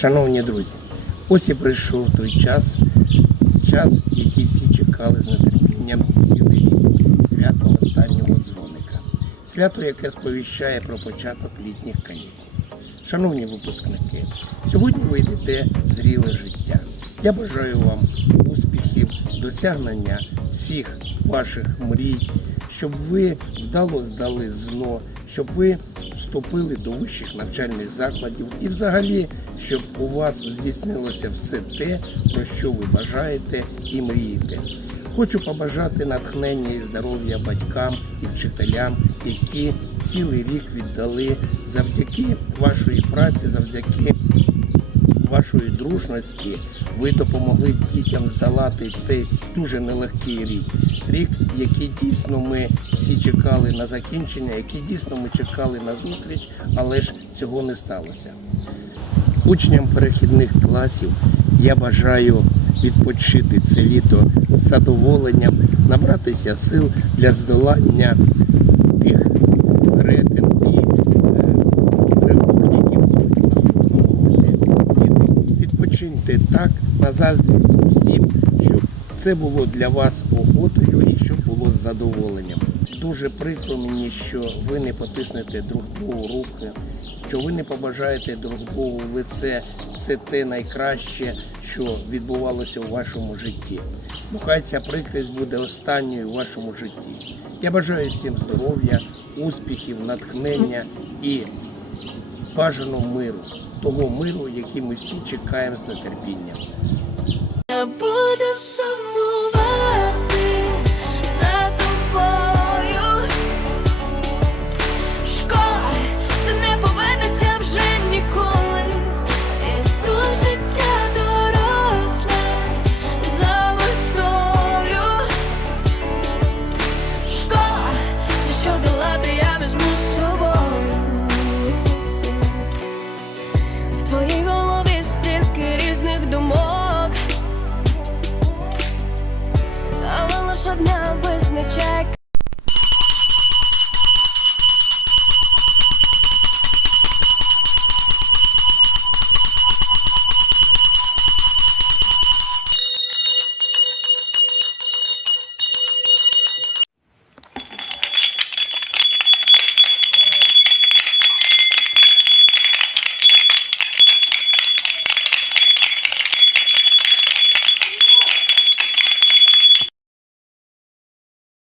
Шановні друзі, ось і прийшов той час, час, який всі чекали з нетерпінням цілий рік. Свято останнього дзвоника. Свято, яке сповіщає про початок літніх канікул. Шановні випускники, сьогодні ви йдете в зріле життя. Я бажаю вам успіхів, досягнення всіх ваших мрій, щоб ви вдало здали ЗНО, щоб ви вступили до вищих навчальних закладів і взагалі, щоб у вас здійснилося все те, про що ви бажаєте і мрієте. Хочу побажати натхнення і здоров'я батькам і вчителям, які цілий рік віддали завдяки вашої праці, завдяки вашої дружності. Ви допомогли дітям здолати цей дуже нелегкий рік. Рік, який дійсно ми всі чекали на закінчення, який дійсно ми чекали на зустріч, але ж цього не сталося. Учням перехідних класів я бажаю відпочити це літо з задоволенням, набратися сил для здолання Діти, так на заздрість всім, щоб це було для вас охотою і щоб було з задоволенням. Дуже прикро мені, що ви не потиснете друг другу руки, що ви не побажаєте друг другу лице все те найкраще, що відбувалося у вашому житті. Бо хай ця прикрість буде останньою у вашому житті. Я бажаю всім здоров'я, успіхів, натхнення і бажано миру, того миру, який ми всі чекаємо з нетерпінням.